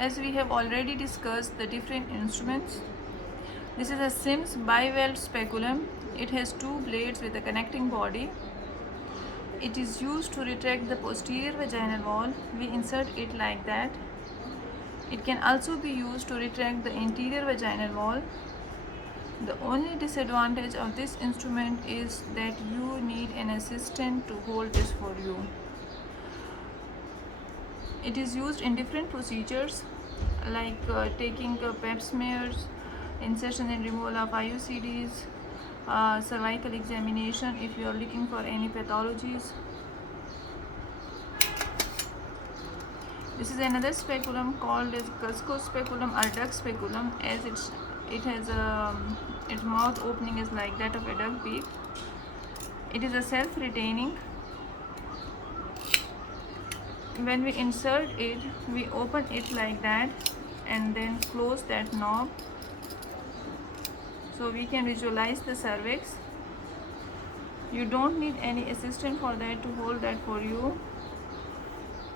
as we have already discussed the different instruments. This is a Sims bivalve speculum. It has two blades with a connecting body. It is used to retract the posterior vaginal wall. We insert it like that. It can also be used to retract the interior vaginal wall. The only disadvantage of this instrument is that you need an assistant to hold this for you. It is used in different procedures like taking pap smears, insertion and removal of IUCDs, cervical examination if you are looking for any pathologies. This is another speculum called as Cusco speculum or duck speculum, as it has its mouth opening is like that of a duck beak. It is a self-retaining. When we insert it, we open it like that and then close that knob, so we can visualize the cervix. You don't need any assistant for that to hold that for you.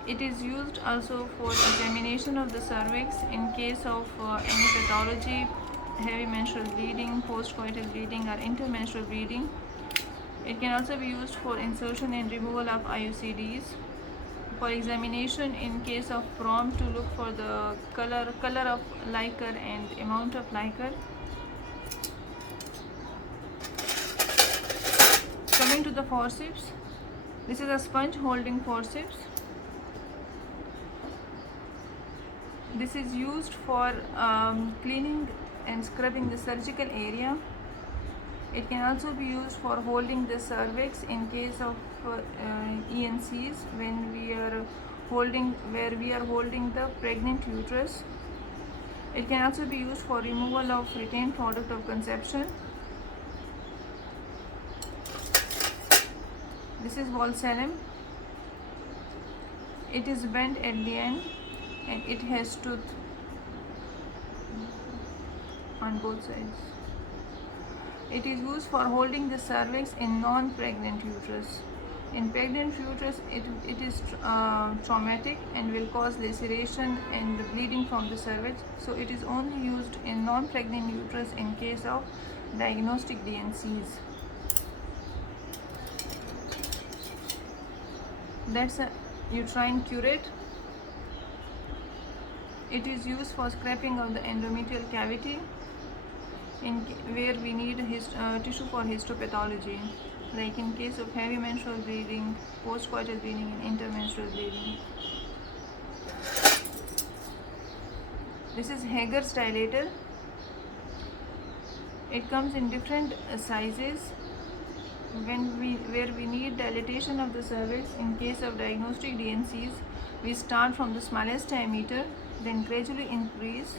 It is used also for examination of the cervix in case of any pathology, heavy menstrual bleeding, postcoital bleeding or intermenstrual bleeding. It can also be used for insertion and removal of IUCDs, for examination in case of prom to look for the color of liquor and amount of liquor. Coming to the forceps, this is a sponge holding forceps. This is used for cleaning and scrubbing the surgical area. It can also be used for holding the cervix in case of ENCs when we are holding the pregnant uterus. It can also be used for removal of retained product of conception. This is valsalem. It is bent at the end and it has tooth on both sides. It is used for holding the cervix in non-pregnant uterus. In pregnant uterus, it is traumatic and will cause laceration and bleeding from the cervix. So it is only used in non-pregnant uterus in case of diagnostic DNCs. That's a uterine curette. It is used for scraping of the endometrial cavity where we need tissue for histopathology, like in case of heavy menstrual bleeding, postcoital bleeding and intermenstrual bleeding. This is Hager's dilator. It comes in different sizes. Where we need dilatation of the cervix in case of diagnostic DNCs, we start from the smallest diameter, then gradually increase.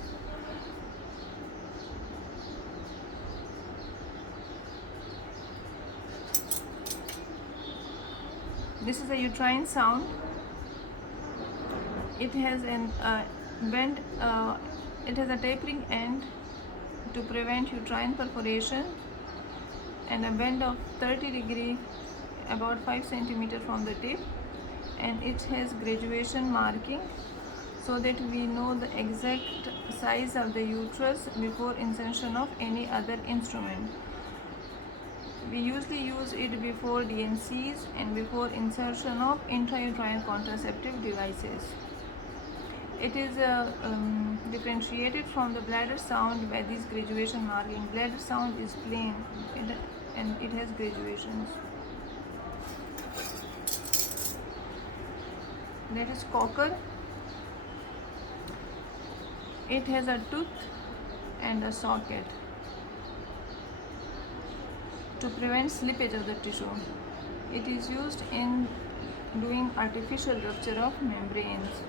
This is a uterine sound. It has a tapering end to prevent uterine perforation and a bend of 30 degrees, about 5 centimeters from the tip, and it has graduation marking so that we know the exact size of the uterus before insertion of any other instrument. We usually use it before DNCs and before insertion of intrauterine contraceptive devices. It is differentiated from the bladder sound by this graduation marking. Bladder sound is plain and it has graduations. That is cocker. It has a tooth and a socket to prevent slippage of the tissue. It is used in doing artificial rupture of membranes.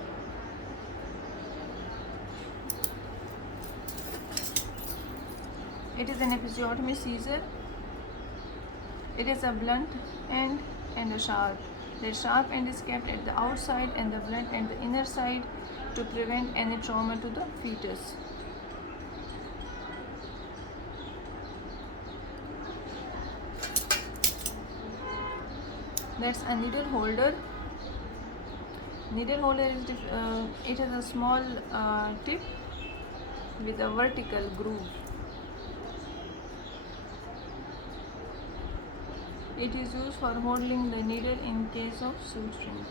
It is an episiotomy scissor. It is a blunt end and a sharp. The sharp end is kept at the outside and the blunt end the inner side to prevent any trauma to the fetus. That's a needle holder. Needle holder is it has a small tip with a vertical groove. It is used for holding the needle in case of suturing.